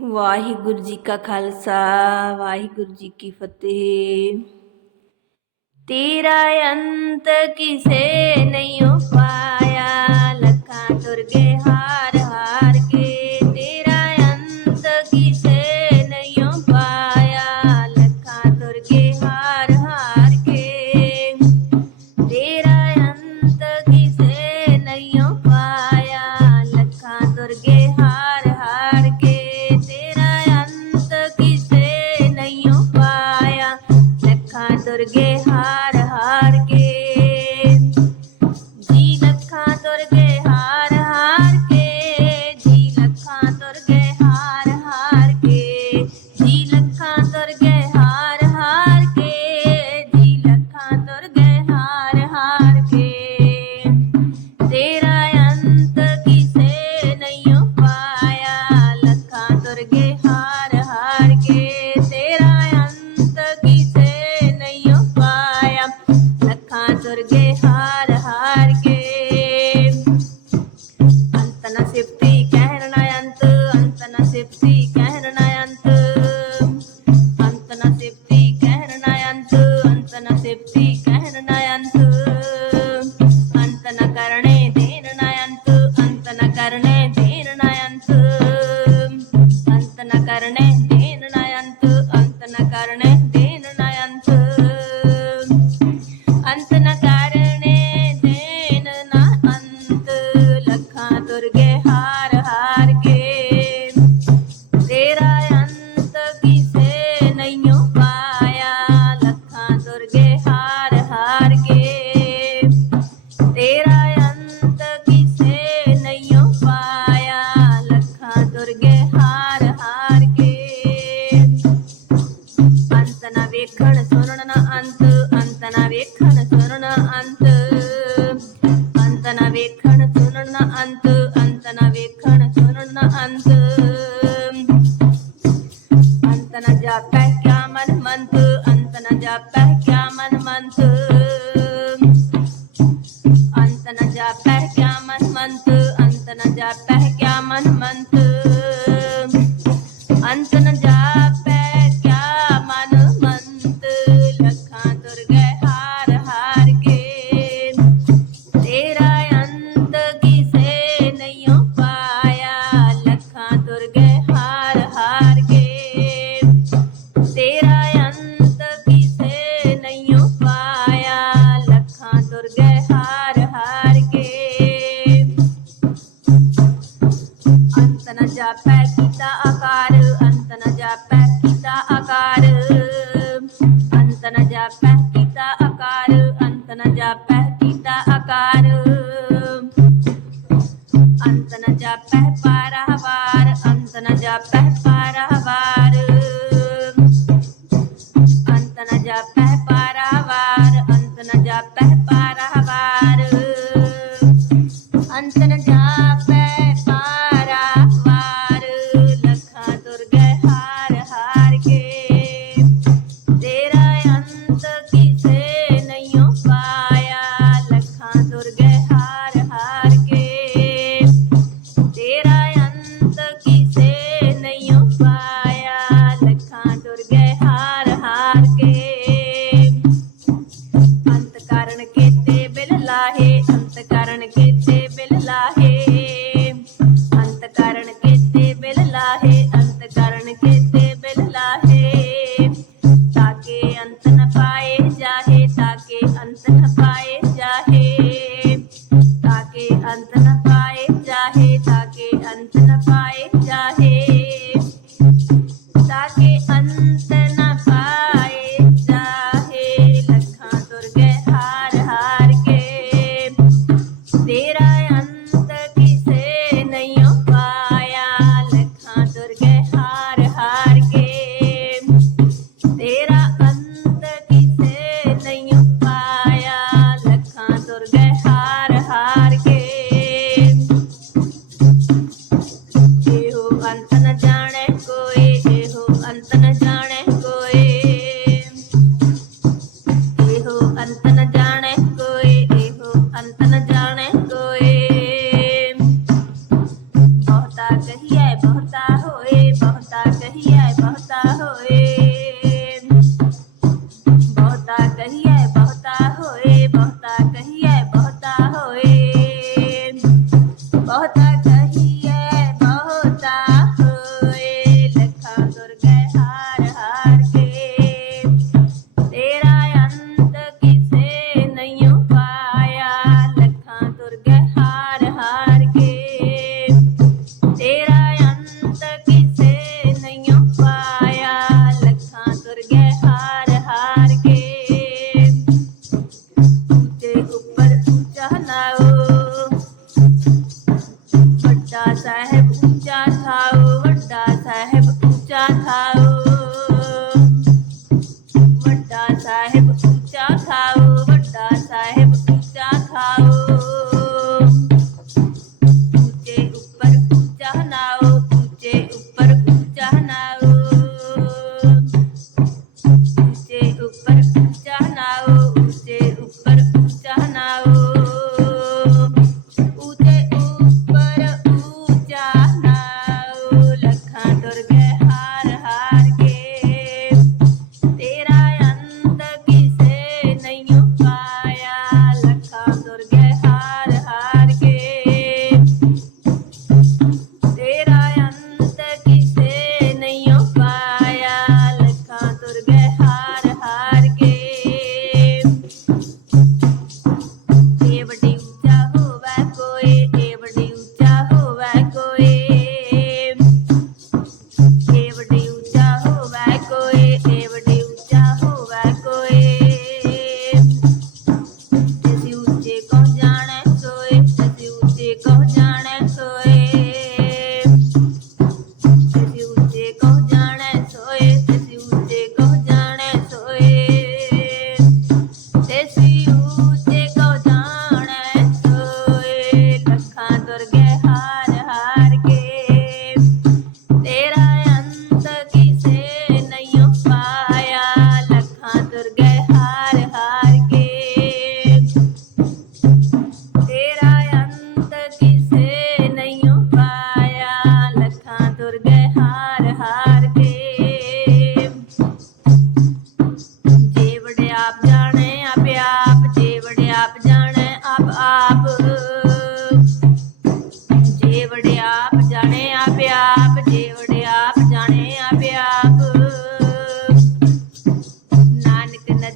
वाहिगुरु जी का खालसा वाहिगुरु जी की फतेह। तेरा अंत किसे नहीं हो पाया? ਮਨ ਮੰਤ ਅੰਤ ਨ ਜਾਪੈ ਕਿਆ ਮਨ ਮੰਤ ਗਏ ਹਾਰ ਹਾਰ ਕੇ। ਅੰਤ ਨ ਜਾਪੈ ਕੀਤਾ ਆਕਾਰ, ਅੰਤ ਨ ਜਾਪੈ ਕੀਤਾ ਆਕਾਰ। ਅੰਤ ਨ ਜਾਪੈ ਕੀਤਾ ਆਕਾਰ, ਅੰਤ ਨ ਜਾਪੈ ਕੀਤਾ ਆਕਾਰ। ਅੰਤ ਨ ਜਾਪੈ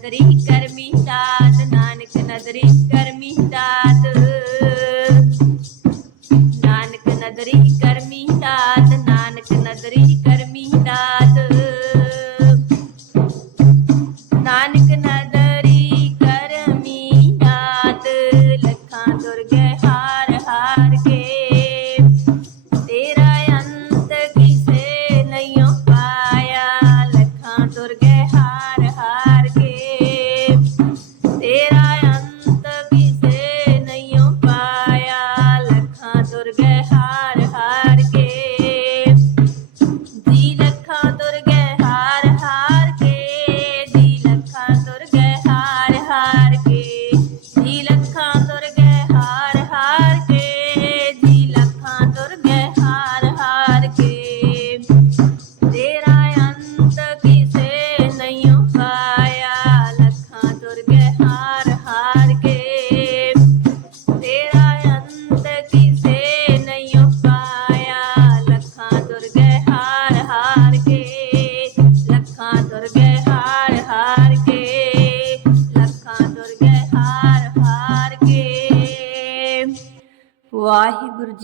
കരി ഇക്കാര്യം